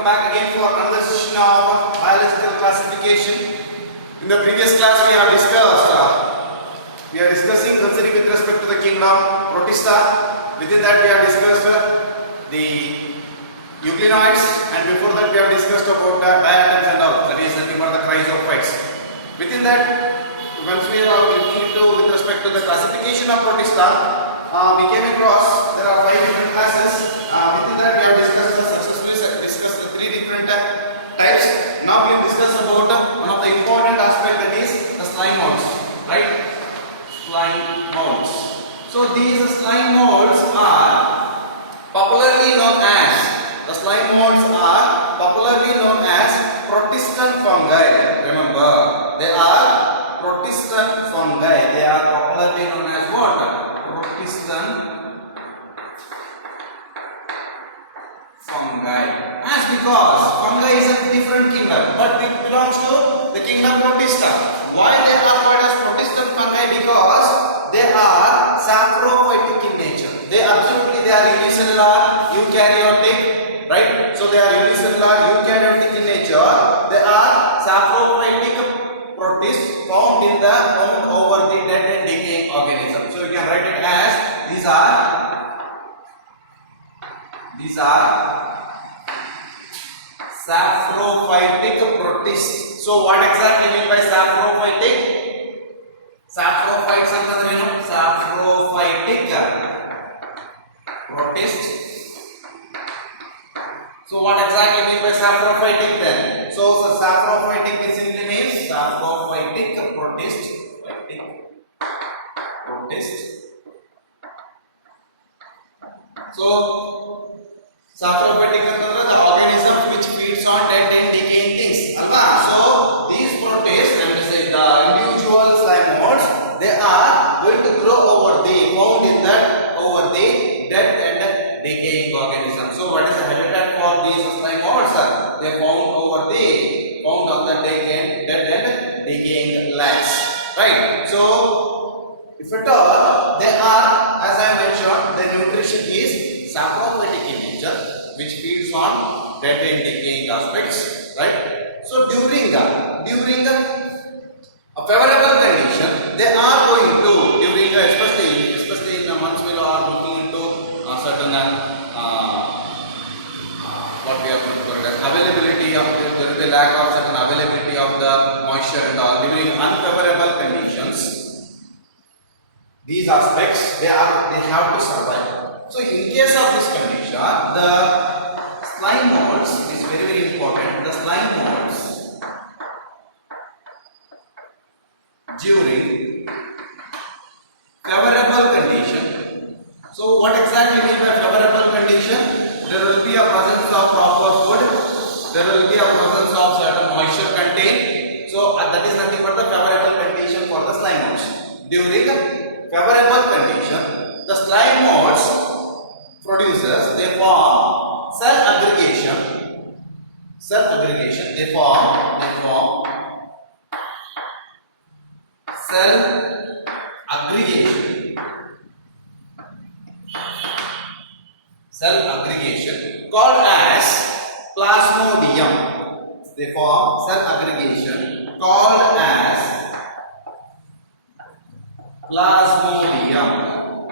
welcome back again for another session of biological classification. In the previous class we are discussing concerning with respect to the kingdom Protista. Within that we have discussed the euglenoids, and before that we have discussed about diatoms and all, that is nothing but the chrysophytes. Within that, once we are looking into with respect to the classification of Protista, we came across there are 5 different classes. Within that we have successfully discussed the 3 different types. Now we will discuss about one of the important aspect, that is the slime molds, right? Slime molds. So these slime molds are popularly known as Protistan fungi. Remember, they are Protistan fungi. They are popularly known as what? Protistan fungi. As because fungi is a different kingdom, but it belongs to the kingdom Protista. Why they are called as Protistan fungi? Because they are saprophytic in nature. They are unicellular, eukaryotic, right? So they are unicellular, eukaryotic in nature. They are saprophytic protists found over the dead and decaying organism. So you can write it as these are saprophytic protists. So what exactly mean by saprophytic? Saprophytes ಅಂತಂದ್ರೆ ಏನು? Saprophytic protist. So what exactly mean by saprophytic then? So saprophytic simply means saprophytic protist. So saprophytic ಅಂತಂದ್ರೆ the organism which feeds on dead and decaying things, alva? So these protists, and the individual slime molds, they are going to grow over the dead and decaying organism. So what is the habitat for these slime molds? They found on the dead and decaying lands, right? So if at all they are, as I mentioned, the nutrition is saprophytic in nature, which feeds on dead and decaying aspects, right? So during a favorable condition, they are going to, especially in the months we are looking into certain what we are going to call it as availability of the lack of certain availability of the moisture and all. During unfavorable conditions, these aspects they have to survive. So in case of this condition, the slime molds is very important. The slime molds during favorable condition. So what exactly mean by favorable condition? There will be a presence of proper food. There will be a presence of certain moisture contained. So that is nothing but the favorable condition for the slime molds. During favorable condition, the slime molds producers, they form cell aggregation. They form cell aggregation called as plasmodium. They form cell aggregation called as plasmodium.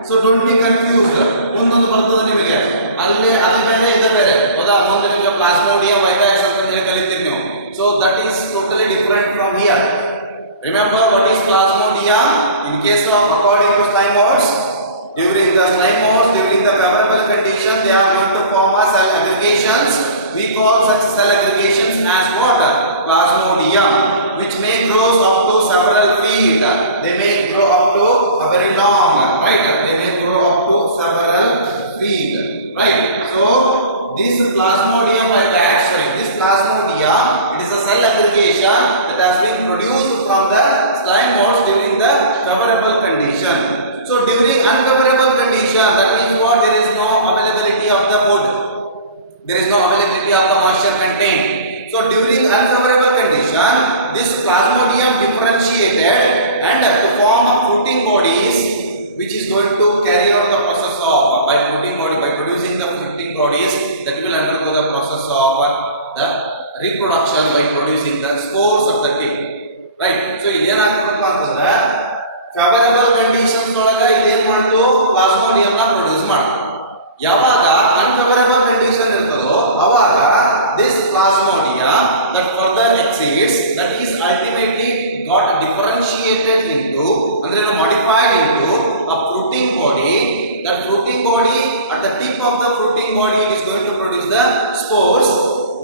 So don't be confused. ಮುಂದೊಂದು ಬರ್ತದೆ ನಿಮಗೆ, ಅಲ್ಲೇ ಅದು ಬೇರೆ ಇದು ಬೇರೆ. ಹೌದಾ? ಮುಂದೆ ನಿಮಗೆ ಪ್ಲಾಸ್ಮೋಡಿಯಂ ವೈವ್ಯಾಕ್ಸ್ ಅಂತ ಹೇಳಿ ಕಲಿತೀರಿ ನೀವು. So that is totally different from here. Remember what is plasmodium? In case of according to slime molds, during the favorable condition, they are going to form a cell aggregations. We call such cell aggregations as what? Plasmodium, which may grow up to several feet. They may grow up to a very long, right? They may grow up to several feet, right? So this plasmodium it is a cell aggregation that has been produced from the slime molds during the favorable condition. So during unfavorable condition, that means what? There is no availability of the food. There is no availability of the moisture contained. So during unfavorable condition, this plasmodium differentiated and to form fruiting bodies, which is going to carry out the process of by producing the fruiting bodies, that will undergo the process of the reproduction by producing the spores of the king. Right? So ಇಲ್ಲಿ ಏನಾಗ್ತದಪ್ಪ ಅಂತಂದ್ರೆ favourable conditions ಒಳಗ ಇದೇನ್ ಮಾಡ್ತು plasmodium ನ produce ಮಾಡ್ತು. ಯಾವಾಗ unfavourable condition ಇರ್ತದೋ ಅವಾಗ this plasmodium that further exceeds, that is ultimately got differentiated into ಅಂದ್ರೆ modified into a fruiting body. That fruiting body, at the tip of the fruiting body, it is going to produce the spores.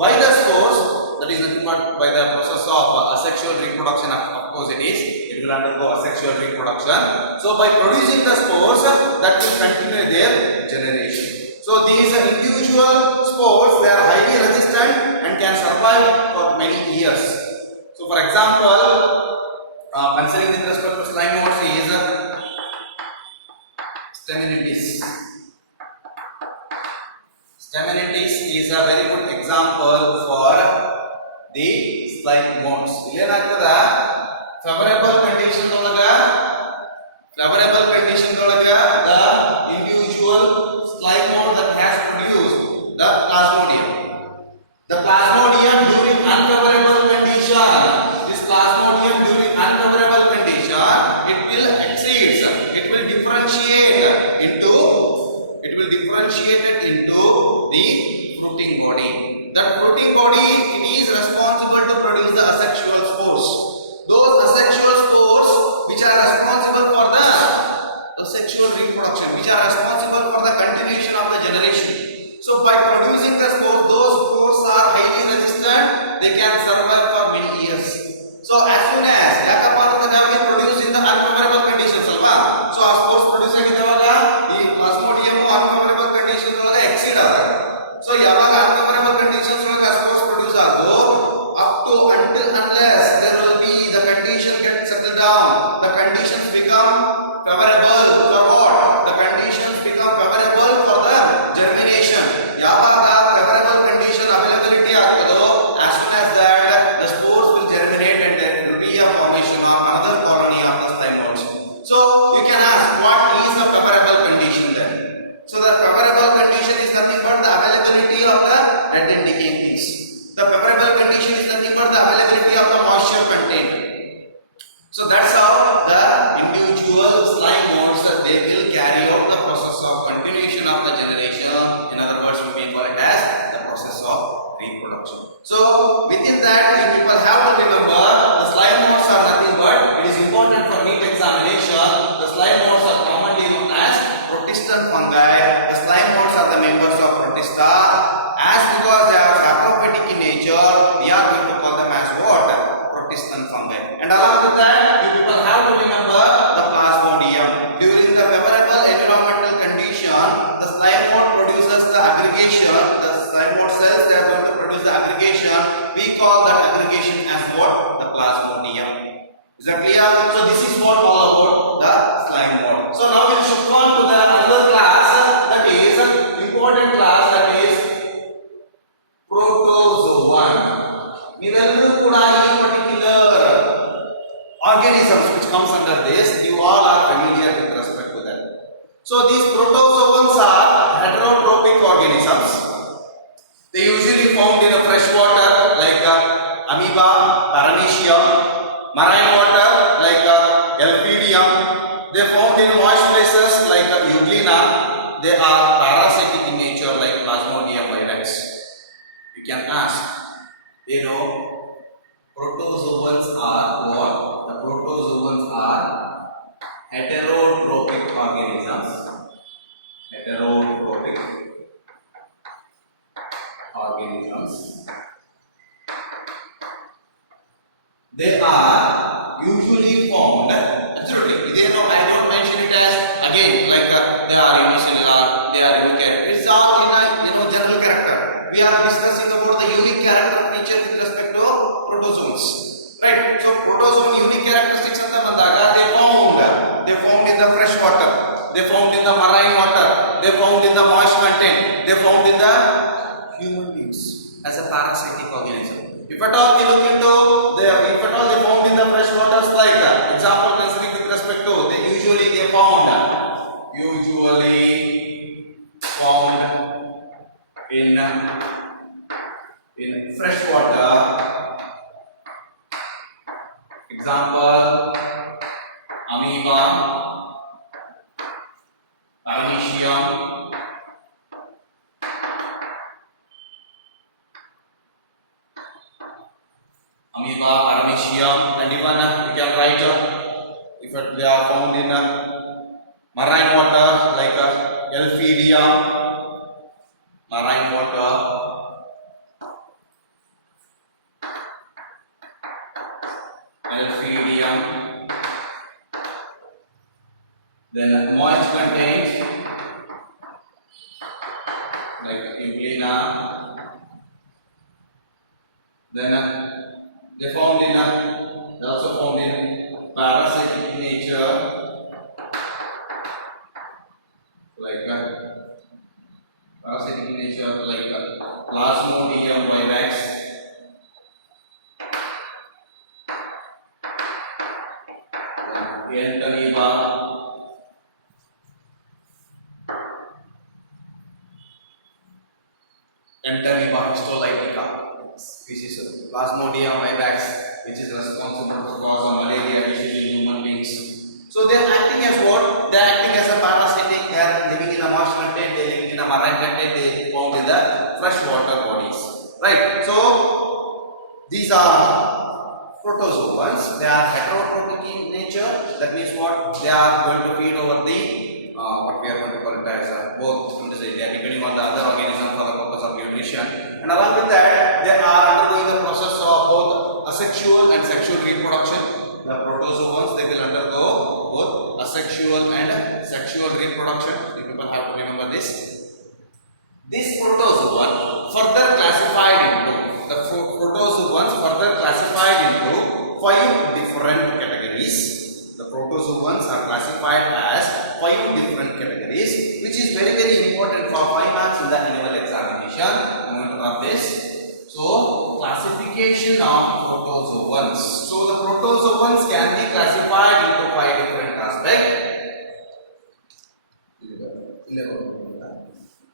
Why the spores? That is nothing but by the process of asexual reproduction. Of course it is, it will undergo asexual reproduction. So by producing the spores, that will continue their generation. So these individual spores, they are highly resistant and can survive for many years. So for example, considering with respect to slime modes is Staminitis. Staminitis is a very good example for the slime modes. ಇಲ್ಲಿ ಏನಾಗ್ತದ favorable condition ಒಳಗ the individual slime mode that has produced the plasmodium. The plasmodium during unfavorable condition, this plasmodium during unfavorable condition, it will exceed, it will differentiate into the fruiting body. That fruiting body, it is responsible to produce the asexual spores. Those asexual spores which are responsible for the sexual reproduction, which are responsible for the continuation of the generation. So by producing the spores, those spores are highly resistant, they can survive for many years. So as soon as yakappa anta they have been produced in the unfavorable conditions alva, so our spores produce ಆಗಿದವಾಗ ಈ plasmodium unfavorable conditions ಒಳಗೆ exceed ಆದಾಗ, so ಯಾವಾಗ unfavorable conditions ಒಳಗೆ spores produce ಆಗೋ up to until unless there will be the condition get settled down, the conditions become favorable for what? The conditions become favorable for the germination. ಯಾವಾಗ favorable condition availability ಆಗ್ತದೋ, as soon as that the spores will germinate and there will be a formation of another colony of the slime modes. So you can ask, what is the favorable condition then? So the favorable condition is nothing but the availability of the dead and decaying things. The favorable condition is nothing but the availability of the moisture content. So that's how the individual slime modes they will carry out the process of continuation of the generation. In other words, we may call it as the process of reproduction. So within that, you people have to remember the slime modes are nothing but, it is important for NEET examination, the slime modes are commonly known as Protistan fungi. The slime modes are the members of Protista. As because they are saprophytic in nature, we are going to call them as what? Protistan fungi. And along with that, you people have to remember the plasmodium. During the favorable environmental condition, the slime mode produces the aggregation. The slime mode cells, they are going to produce the aggregation. We call that aggregation as what? The plasmodium. Is that clear? So this is what all about the slime mode. So now we will shift on to the another class, that is important class, that is protozoan. ನೀವೆಲ್ಲರೂ ಕೂಡ ಈ particular organisms which comes under this, you all are familiar with respect to that. So these protozoans are heterotrophic organisms. They usually found in a fresh water like amoeba, paramecium, marine water like Elphidium. They found in moist places like Euglena. They are parasitic in nature like Plasmodium vivax. You can ask, protozoans are what? The protozoans are heterotrophic organisms. Heterotrophic organisms. They are usually found, absolutely, I don't mention it as again like they are unicellular, they are eukaryotic. It's all in a general character. We are discussing about the unique character feature with respect to protozoans, right? So protozoan unique characteristics anta bandaga they found in the fresh water, they found in the marine water, they found in the moist content, they found in the human beings as a parasitic organism. If at all we look into they found in the fresh waters, like example considering with respect to, they usually found in in fresh water. Example, amoeba, paramecium, and even we can write if they are found in marine water like Elphidia, marine water. Elphidium, then moist contains like Euglena, then they also found in parasitic nature like Plasmodium vivax. Entamoeba histolytica species of Plasmodium vivax, which is responsible for cause of malaria disease in human beings. So they are acting as what? They are acting as a parasitic. They are living in a marsh content, they are living in a marine content, they found in the freshwater bodies. Right? So these are protozoans. They are heterotrophic in nature. That means what? They are going to feed over the what we are going to call it as both they are depending on the other organism for the purpose of nutrition, and along with that they are undergoing the process of both asexual and sexual reproduction. The protozoans, they will undergo both asexual and sexual reproduction. You people have to remember this. This protozoan further classified into five different categories. The protozoans are classified as 5 different categories, which is very, very important for 5 marks in the annual examination. I'm going to rub this. So, classification of protozoans. So, the protozoans can be classified into 5 different aspects.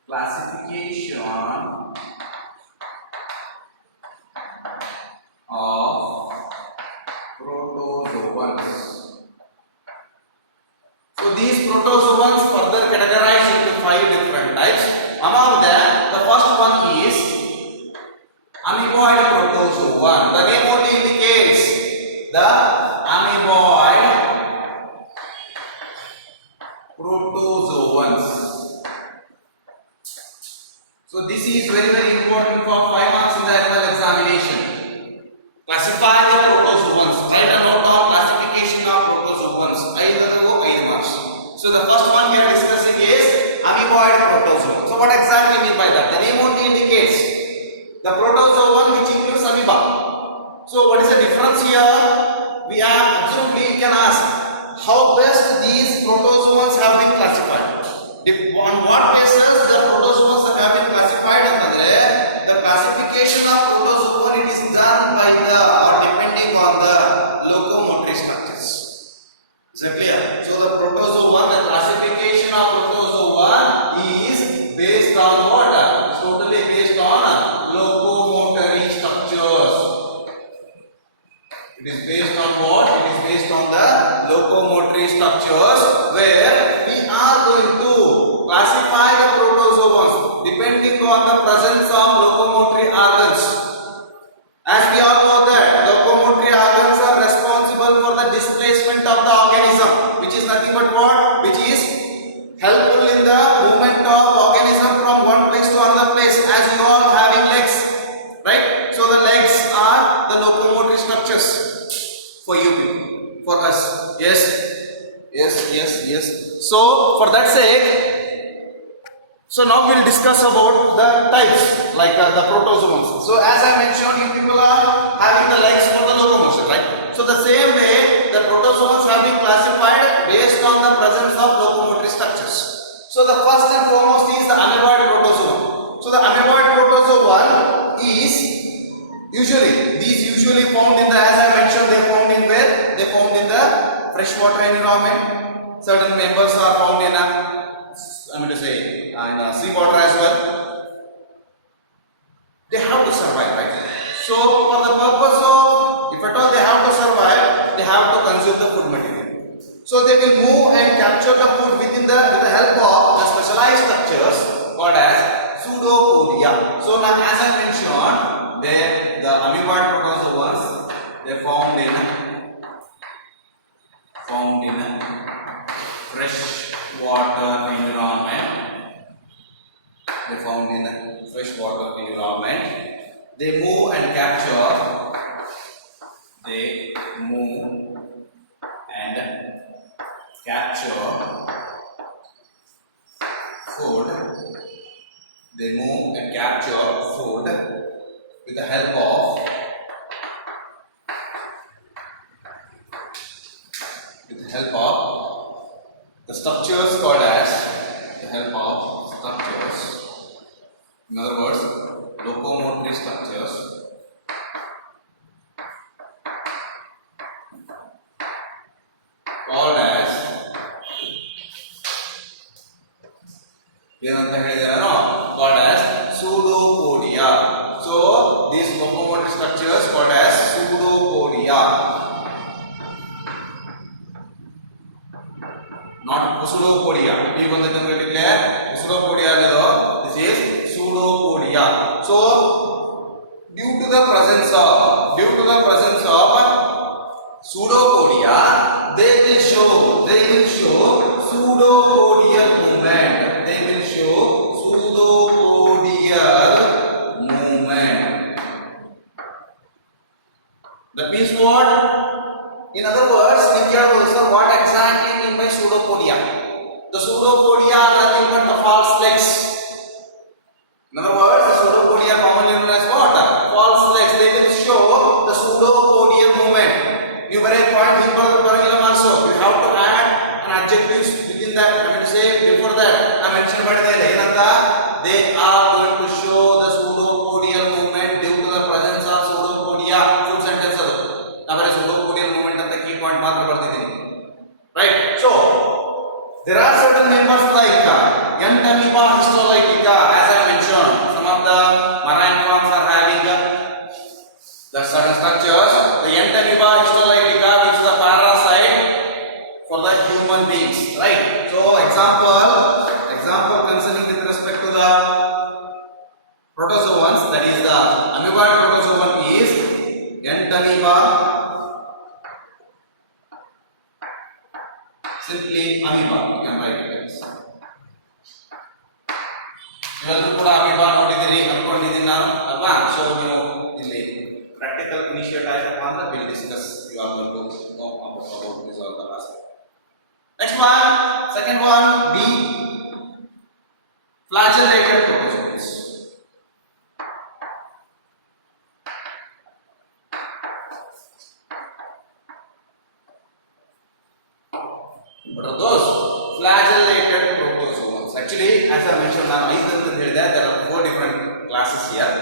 Classification of protozoans. So these protozoans further categorized into 5 different types. Among them, the first one is amoeboid protozoan. The name only indicates the amoeboid protozoans. So this is very, very important for 5 marks in the annual examination. Classify the protozoans. Write a note on classification of protozoans. So the first one we are discussing is amoeboid protozoan. So what exactly mean by that? The name only indicates the protozoan which includes amoeba. So what is the difference here? We are absolutely can ask how best these protozoans have been classified. On what basis the protozoans have been classified? The classification of protozoan it is done by the or depending on the locomotor structures. Is that clear? So the protozoan, the classification of protozoan is based on what? It's totally based on locomotory structures. It is based on what? It is based on the locomotory structures where we are going to classify the protozoans depending on the presence of locomotory organs. As we all know that locomotory organs are responsible for the displacement of the organism, which is nothing but what? Which is helpful in the movement of organism from one place to another place, as you all having legs, right? So the legs are the locomotory structures for you people, for us. Yes. So for that sake, so now we will discuss about the types like the protozoans. So as I mentioned, you people are having the legs for the locomotion, right? So the same way the protozoans have been classified based on the presence of locomotory structures. So the first and foremost is the amoeboid protozoan. So the amoeboid protozoan is usually found in the, as I mentioned, they found in where? They found in the freshwater environment. Certain members are found in in sea water as well. They have to survive. So for the purpose of, if at all they have to survive, they have to consume the food material. So they will move and capture the food with the help of the specialized structures called as pseudopodia. So now as I mentioned, the amoeboid protozoans, they are found in fresh water environment. They found in fresh water environment. They move and capture. They move and capture food. They move and capture food with the help of the structures called as structures. In other words, locomotory structures called as called as pseudopodia. So these locomotory structures called as pseudopodia. Not pseudopodia. This is pseudopodia. So due to the presence of pseudopodia, they will show pseudopodial movement. That means what? In other words, sir, what exactly mean by pseudopodia? The pseudopodia are nothing but the false legs. In other words, the pseudopodia commonly known as what? False legs. They will show the pseudopodial movement. You very point also. You have to add an adjective within that. I mean to say before that. I mentioned they are going to show the pseudopodial movement due to the presence of pseudopodia. Full sentence. Pseudopodial movement and the key point. Right? So there are certain members like Entamoeba histolytica, as I mentioned. Some of the marine forms are having the certain structures. The Entamoeba histolytica, which is a parasite for the human beings, right? So example concerning with respect to the protozoans, that is the amoeboid protozoan is Entamoeba. Simply amoeba, you can write it as. ಇವೆಲ್ಲರೂ ಕೂಡ amoeba ನೋಡಿದಿರಿ ಅನ್ಕೊಂಡಿದ್ದೀನಿ ನಾನು ಅಲ್ವಾ. So ನೀವು ಇಲ್ಲಿ practical initiate ಆಯ್ತಪ್ಪ ಅಂದ್ರೆ will discuss you are going to know about this all the aspect. Next one, second one, B flagellated protozoans. What are those? Flagellated protozoans. Actually, as I mentioned, there are 4 different classes here.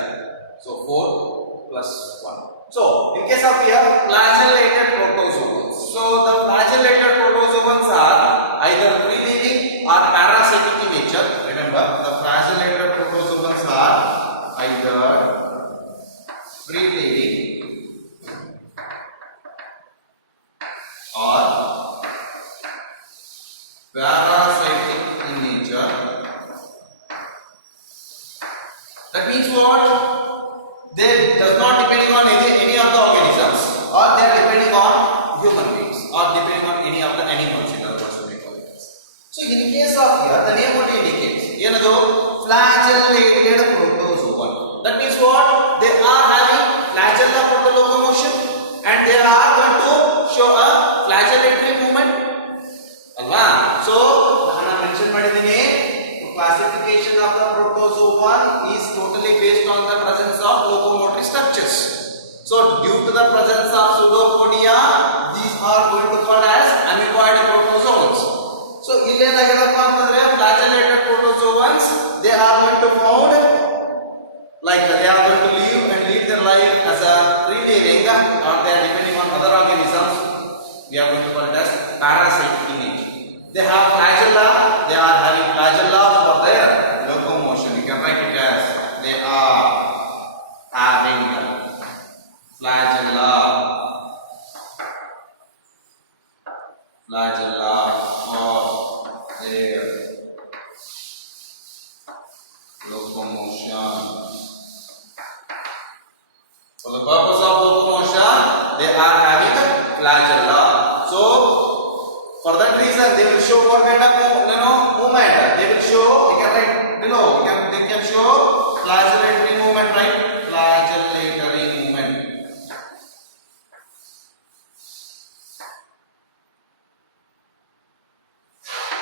So 4 plus 1. So in case of here, flagellated protozoans. So the flagellated protozoans are either free living or parasitic in nature. Remember, the flagellated protozoans are either free living or parasitic in nature. That means what? They does not depending on any of the organisms, or they are depending on human beings, or depending on any of the animals in other words to make it. So in case of here, the name what indicates, flagellated protozoan. That means what? They are having flagella protolocomotion and they are going to show a flagellatory movement. Alva. So I mentioned classification of the protozoan is totally based on the presence of locomotory structures. So due to the presence of pseudopodia, these are going to called as amoeboid protozoans. So flagellated protozoans, they are going to found like they are going to live and lead their life as a free living, or they are depending on other organisms. We are going to call it as parasitic in nature. They have flagella, they are having flagella for their locomotion. You can write it as they are having locomotion. For the purpose of locomotion, they are having a flagella. So, for that reason, they will show what kind of movement. They will show. We can write below. They can show flagellatory movement, right? Flagellatory movement.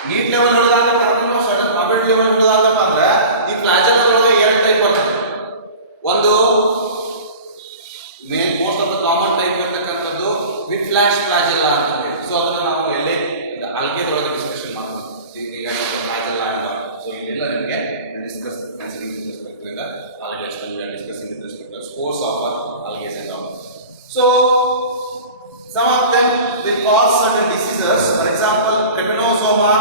Heat level ಹೇಳೋದಾದ್ರೆ certain mobility level ಹೇಳೋದಾದ್ರೆ ಅಂದ್ರೆ ಈ flagella ಒಳಗೆ ಎರಡು type ಬರ್ತದೆ. ಒಂದು most of the common type ಇರತಕ್ಕಂತದ್ದು with flash flagella ಅಂತ ಹೇಳಿ. ಸೊ ಅದನ್ನ ನಾವು ಎಲ್ಲೇ algae ಒಳಗೆ ಡಿಸ್ಕಷನ್ ಮಾಡ್ತೀವಿ. ಈಗ flagella ಅಂತ. ಸೊ ಇದೆಲ್ಲ ನಿಮಗೆ discuss considering with respect to the algae, we are discussing with respect to spores of algae and all. So some of them will cause certain diseases. For example, trypanosoma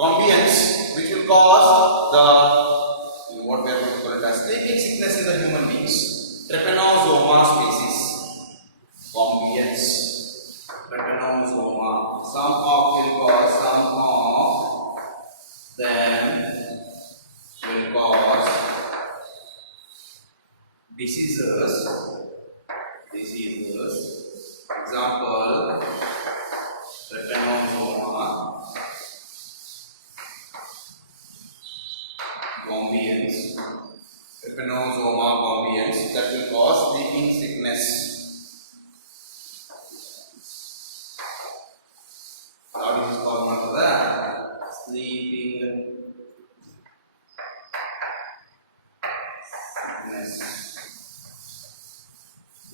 combiens, which will cause the what we are going to call it as sleeping sickness in the human beings. Trypanosoma species combiens. Trypanosoma. Some of them will cause diseases. Example, trypanosoma combiens. Trypanosoma combiens that will cause sleeping sickness. How is this called? Not that sleeping sickness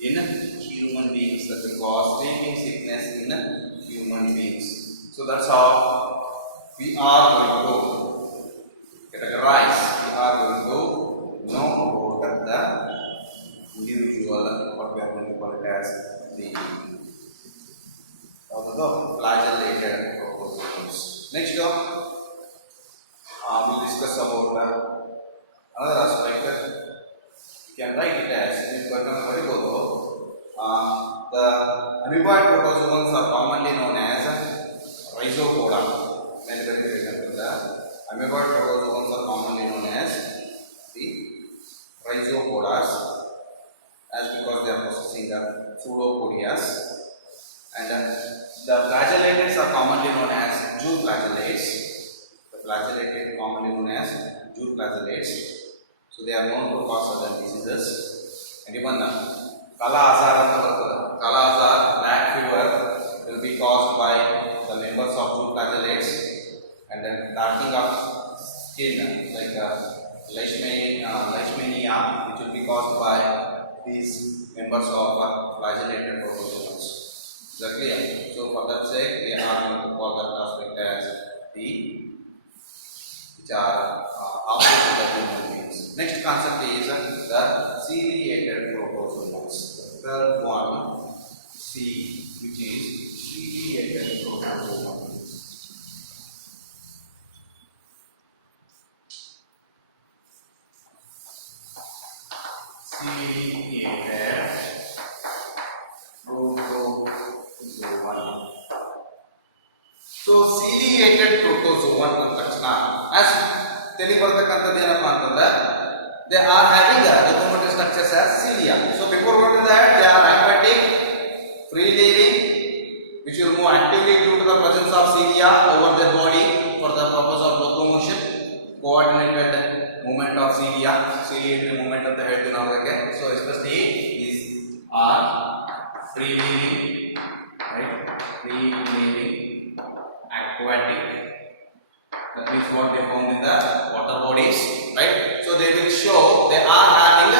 in human beings. That will cause sleeping sickness in human beings. So that's how we are going to categorize. We are going to know about the individual, what we are going to call it as the flagellated protozoans. Next, we'll discuss about another aspect. You can write it as the amoeboid protozoans are commonly known as rhizopoda. Amoeboid protozoans are commonly known as the rhizopodas, as because they are possessing the pseudopodias, and the flagellates are commonly known as zooflagellates. The flagellated commonly known as zooflagellates. So they are known to cause certain diseases. And even Kala Azar, black fever, will be caused by the members of zooflagellates, and then darkening of skin like leishmania, which will be caused by these members of flagellated protozoans. Is that clear? So for that sake, we are going to call that aspect as the which are opposite of human beings. Next concept is the ciliated protozoans. The third one, C, which is ciliated protozoans. Ciliated protozoan. So ciliated protozoan ತಕ್ಷಣ as ತಿಳಿಬರ್ತಕ್ಕಂಥದ್ದು ಏನಪ್ಪಾ ಅಂತಂದ್ರೆ they are having the locomotor structures as cilia. So before what is that, they are aquatic, free living, which will move actively due to the presence of cilia over their body for the purpose of locomotion. Coordinated movement of cilia, ciliatory movement ಅಂತ ಹೇಳ್ತೀವಿ ನಾವು ಅದಕ್ಕೆ. So especially these are free living, right? Free living, aquatic. That means what they found in the water bodies, right? So they will show they are having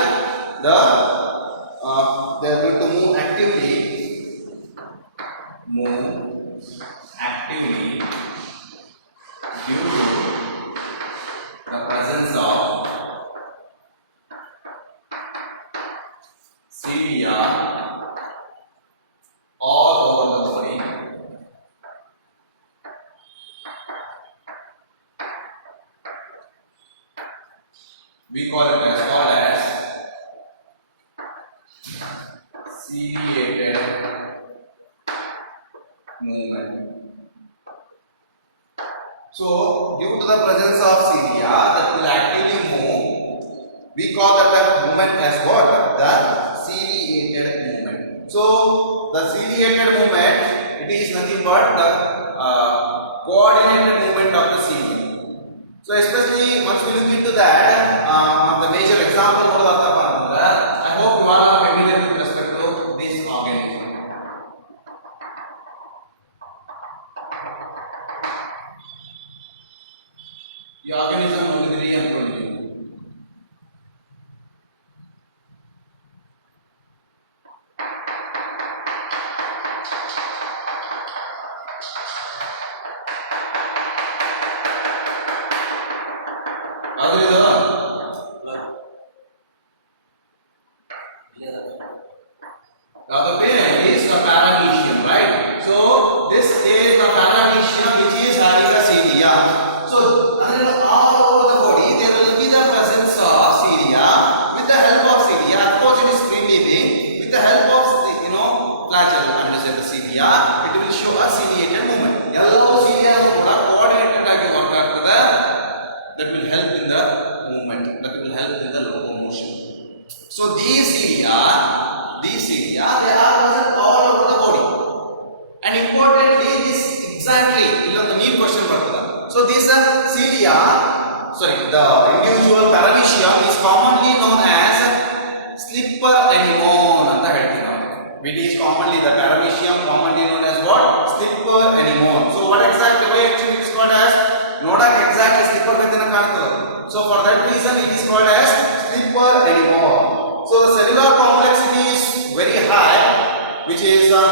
the they are going to move actively due to the presence of cilia all over the body. We call it as ciliated movement. So due to the presence of cilia that will actively move We call that movement as what? The ciliated movement. So the ciliated movement, it is nothing but the coordinated movement of the cilia. So especially once we look into that, the major example I hope you are familiar with respect to this organism. The organism ನೋಡಿದ್ರಿ ಅನ್ಕೊಂಡಿದ್ದೀನಿ. The parent is the paramecium, right? So this is the paramecium which is having the cilia. So all over the body there will be the presence of cilia. With the help of cilia, of course it is free living. With the help of flagella, the cilia, it will show a ciliated movement. Yellow cilia coordinated ಆಗಿ work ಆಗ್ತದೆ. That will help in the movement. That will help in the locomotion. So these cilia, they are present all over the body. And importantly, this exactly illondu neat question bartada. So these cilia, the individual paramecium is commonly known as slipper anemone anta ಹೇಳ್ತೀವಿ ನಾವು. It is commonly the paramecium commonly known as what? Slipper anemone. So what exactly why actually it is called as ನೋಡಕ್ಕೆ exactly slipper ಗತಿನ ಕಾಣ್ತದೆ. So for that reason it is called as slipper anemone. So the cellular complexity is very high, which is the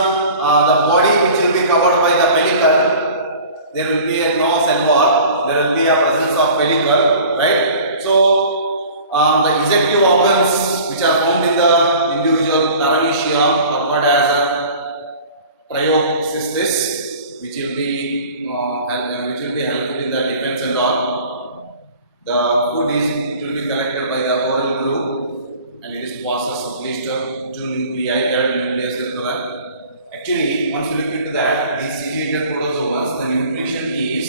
body which will be covered by the pellicle. There will be no cell wall. There will be a presence of pellicle, right? So the ejective organs which are found in the individual paramecium are called as cryocystis, which will be helpful in the defense and all. The food will be collected by the oral group. And it is processed at least 2 nuclei, nucleus. Actually, once you look into that, these ciliated protozoans, the nutrition is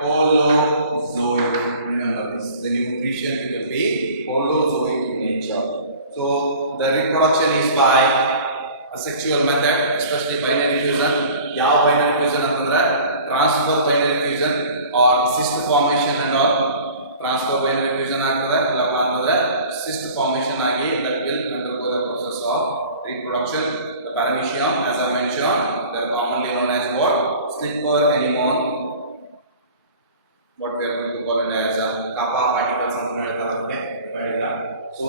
holozoic. Remember this. The nutrition will be holozoic in nature. So the reproduction is by a sexual method, especially binary fusion. Yav binary fusion antandre transfer binary fusion or cyst formation and all. Transfer binary fusion agtade illappa antandre cyst formation agi that will undergo the process of reproduction. The paramecium, as I mentioned, they are commonly known as what? Slipper anemone. What we are going to call it as kappa particles anta ಹೇಳ್ತಾರೆ. So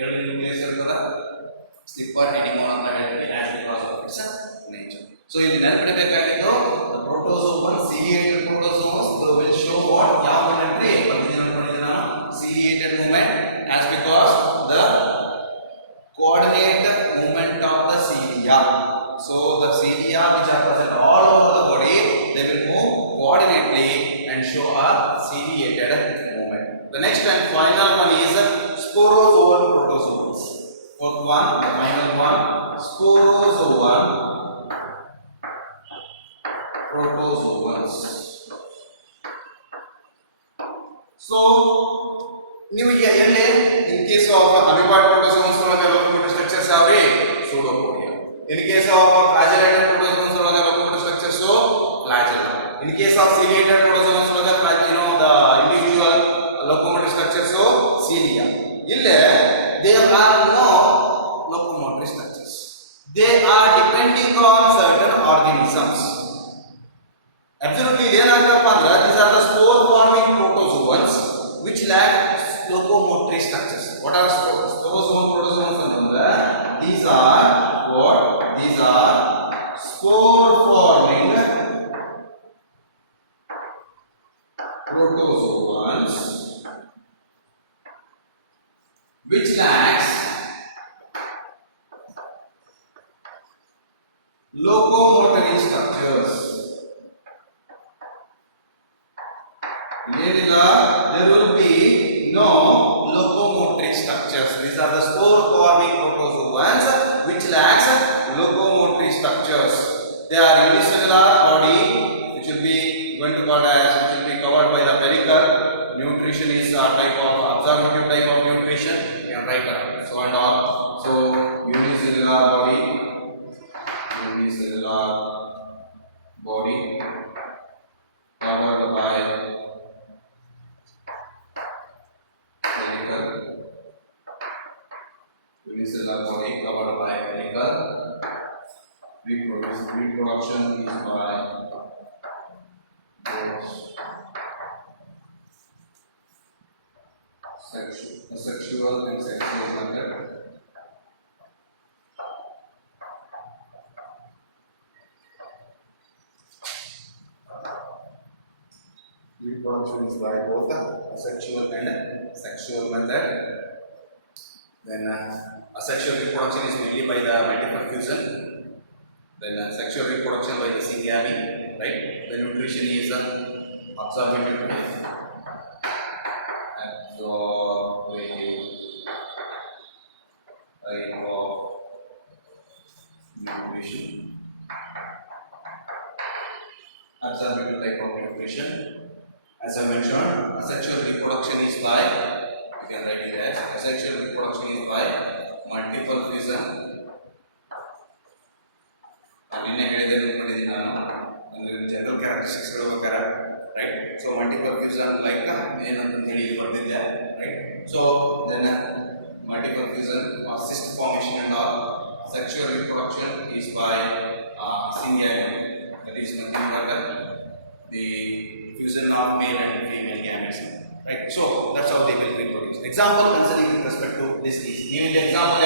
ಎರಡು nucleus ಇರ್ತದೆ. Slipper anemone anta ಹೇಳ್ತೀವಿ as because of its nature. So ಇಲ್ಲಿ ನೆನಪಿಡಬೇಕಾಗಿದ್ದು the protozoan, ciliated protozoans will show what? ಯಾವ movement ರೀ? ಬಂದಿದ್ದೀನ ciliated movement as because the coordinated movement of the cilia. So the cilia which are present all over the body, they will move coordinately and show a ciliated movement. The next and final one is sporozoan protozoans. Fourth one, the final one, sporozoan protozoans. So ನಿಮಗೆ ಎಲ್ಲಿ in case of amoeboid protozoans ಒಳಗೆ locomotor structures ಯಾವ್ರಿ? Pseudopodia. In case of flagellated protozoans ಒಳಗೆ locomotor structures flagella. In case of ciliated protozoans ಒಳಗೆ the individual locomotor structures cilia. ಇಲ್ಲಿ there are no locomotor structures. They are depending on certain organisms. Absolutely ಏನಾಗ್ತಪ್ಪ ಅಂದ್ರೆ these are the spore forming protozoans which lack locomotory structures. What are sporozoan protozoans ಅಂತಂದ್ರೆ these are spore forming protozoans which lacks locomotory structures. There will be no locomotory structures. These are the spore forming protozoans which lacks locomotory structures. They are unicellular body which will be going to call as, which will be covered by the perical. Nutrition is a type of absorptive type of nutrition. You can write that. So and all. So unicellular body covered by perical. Unicellular body covered by perical. Reproduction is by sexual and sexual method. Reproduction is by both asexual and sexual method. Then asexual reproduction is mainly by the multiple fusion. Then sexual reproduction by the singamy, right? The nutrition is absorptive type. Type of nutrition. Absorptive type of nutrition. As I mentioned, asexual reproduction is by, you can write it as asexual reproduction is by multiple fusion. General characteristics, right? So multiple fusion like right? So then multiple fusion or cyst formation and all. Sexual reproduction is by singamy, that is nothing but the fusion of male and female gametes, right? So that's how they will reproduce. Example concerning with respect to this is. New example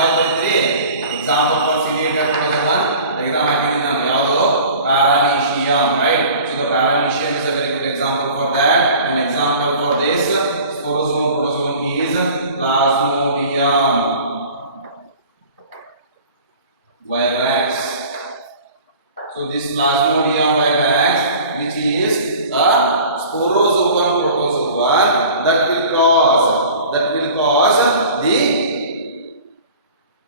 example for ciliated protozoan. Example paramecium, right? So the paramecium is a very good example for that. An example for this sporozoan protozoan is Plasmodium vivax. So this Plasmodium vivax, which is a sporozoan protozoan, that will cause the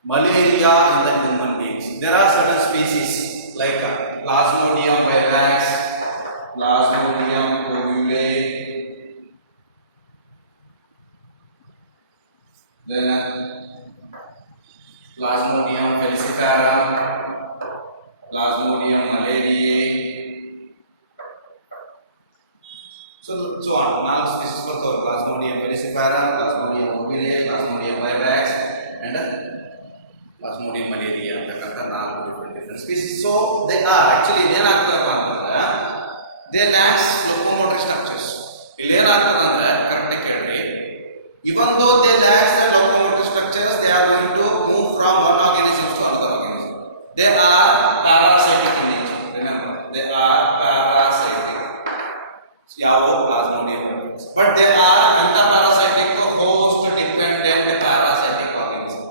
malaria in the human beings. There are certain species like Plasmodium vivax, Plasmodium ovule, then Plasmodium falciparum, Plasmodium malariae, so on. Now species for Plasmodium falciparum, Plasmodium ovule, Plasmodium vivax, and Plasmodium malaria. Different species. So they are actually they lack locomotor structures. Even though they lack the locomotor structures, they are going to move from one organism to another organism. They are parasitic in nature. Remember, they are parasitic. But they are anti-parasitic, host dependent parasitic organism.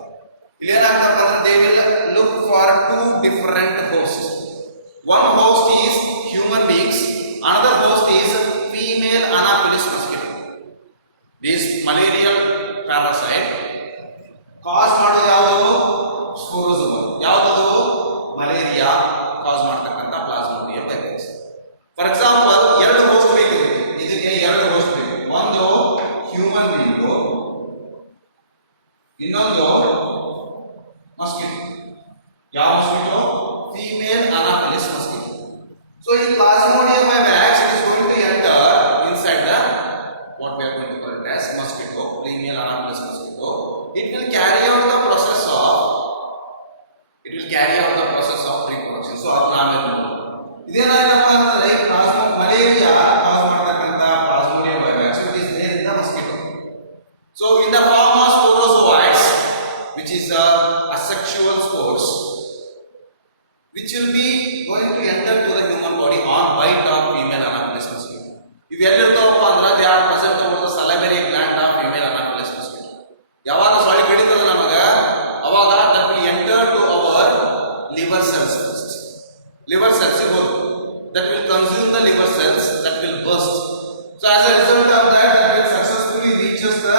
They will look for two different hosts. One host is human beings, another host is female Anopheles mosquito. This malarial parasite cause ಮಾಡೋದು sporozoan. ಯಾವುದು malaria cause ಮಾಡತಕ್ಕಂತ Plasmodium vivax. For example, ಎರಡು host ಬೇಕು. ಇದಕ್ಕೆ ಎರಡು host ಬೇಕು. ಒಂದು human being, ಇನ್ನೊಂದು mosquito. ಯಾವ mosquito? Female Anopheles mosquito. So in Plasmodium vivax, it is going to enter inside the what we are going to call it as mosquito, female Anopheles mosquito. It will carry out the process of reproduction. So ಇದೇನಾಯ್ತಪ್ಪ ಅಂದ್ರೆ malaria cause ಮಾಡತಕ್ಕಂತ Plasmodium vivax, it is there in the mosquito. So in the form of sporozoites, which is asexual spores, which will be going to enter to the human body on bite of female Anopheles mosquito. If you they are present over the salivary gland of female Anopheles mosquito. ಯಾವಾಗ ಸೊಳ್ಳೆ ಕಡಿತದ ನಮಗ ಅವಾಗ that will enter to our liver cells first. Liver cells that will consume the liver cells, that will burst. So as a result of that, will successfully reaches the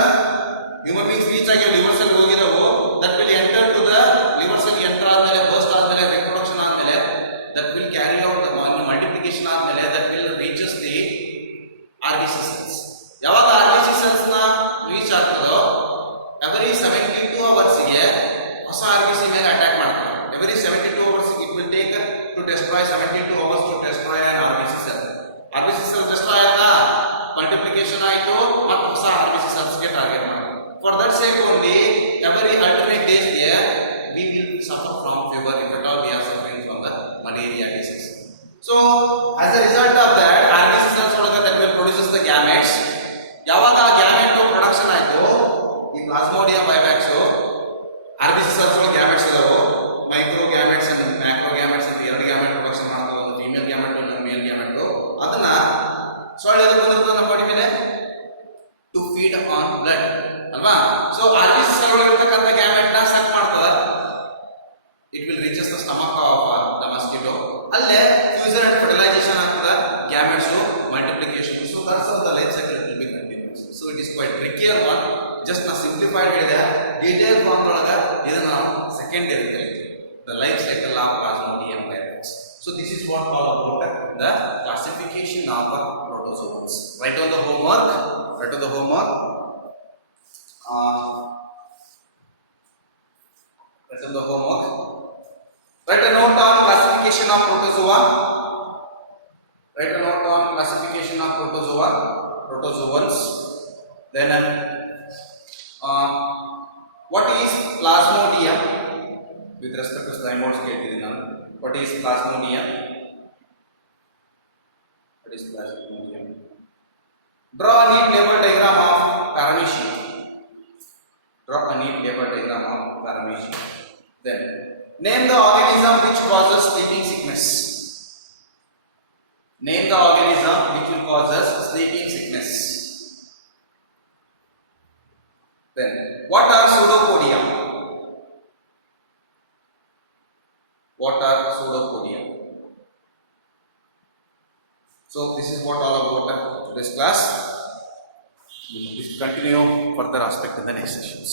human beings reach ಆಗಿ liver cell ಹೋಗಿರವು, that will enter to the liver cell, enter ಆದ್ಮೇಲೆ burst ಆದ್ಮೇಲೆ reproduction ಆದ್ಮೇಲೆ that will carry out the multiplication ಆದ್ಮೇಲೆ that will reaches the RBC cells. ಯಾವಾಗ RBC cells ನ reach ಆಗ್ತದೋ every 72 hours ಗೆ ಹೊಸ RBC ಮೇಲೆ ಅಟ್ಯಾಕ್ ಮಾಡ್ತಾರೆ. Every 72 hours it will take to destroy 72 hours to destroy an RBC cell. RBC cell destroy ಆಯ್ತಾ, multiplication ಆಯ್ತು, ಮತ್ತು ಹೊಸ RBC cells ಗೆ ಟಾರ್ಗೆಟ್ ಮಾಡ್ತಾರೆ. For that sake only every alternate days ಗೆ we will suffer from fever if at all we are suffering from the malaria disease. So as a result of that RBC cells ಒಳಗೆ that will produces the gametes. ಯಾವಾಗ gamete production ಆಯ್ತು, ಈ plasmodium vivax RBC cells ಒಳಗೆ gametes ಇದಾವೆ, micro gametes and macro gametes ಅಂತ ಎರಡು gamete production ಮಾಡ್ತಾವೆ, ಒಂದು ಫೀಮೇಲ್ ಗ್ಯಾಮೆಟ್ ಒಂದು ಮೇಲ್ ಗ್ಯಾಮೆಟ್. ಅದನ್ನ ಸೊಳ್ಳೆ ಎದಕ್ಕೆ ಬಂದಿರ್ತದೆ ನಮ್ಮ ಬಾಡಿ ಮೇಲೆ? ಟು ಫೀಡ್ ಆನ್ ಬ್ಲಡ್ ಅಲ್ವಾ. ಸೊ RBC cell ಒಳಗೆ ಇರತಕ್ಕಂಥ ಗ್ಯಾಮೆಟ್ ನ ಸಕ್ ಮಾಡ್ತದ, it will reaches the stomach of the mosquito. ಅಲ್ಲೇ ಫ್ಯೂಷನ್ ಅಂಡ್ ಫರ್ಟಿಲೈಸೇಷನ್ ಆಗ್ತದ, gametes multiplication. So that's how the life cycle will be continuous. So it is quite trickier one. Just na simplified ಹೇಳಿದೆ, detail form ಒಳಗ ಇದನ್ನ second ಇರುತ್ತೆ, the life cycle of plasmodium vivax. So this is what all about the classification of protozoans. Write on the homework. Write on the homework. Write on the homework. Write a note on classification of protozoa. Write a note on classification of protozoans. Then what is plasmodium with respect to zymodes ಕೇಳ್ತಿದ್ದೀನಿ ನಾನು. What is plasmodium? What is plasmodium? Draw a neat label diagram of paramecium. Draw a neat label diagram of paramecium. Then name the organism which causes sleeping sickness. Name the organism which will cause us sleeping sickness. Then what are pseudopodia? What are pseudopodia? So this is what all about today's class. We will continue further aspect in the next sessions.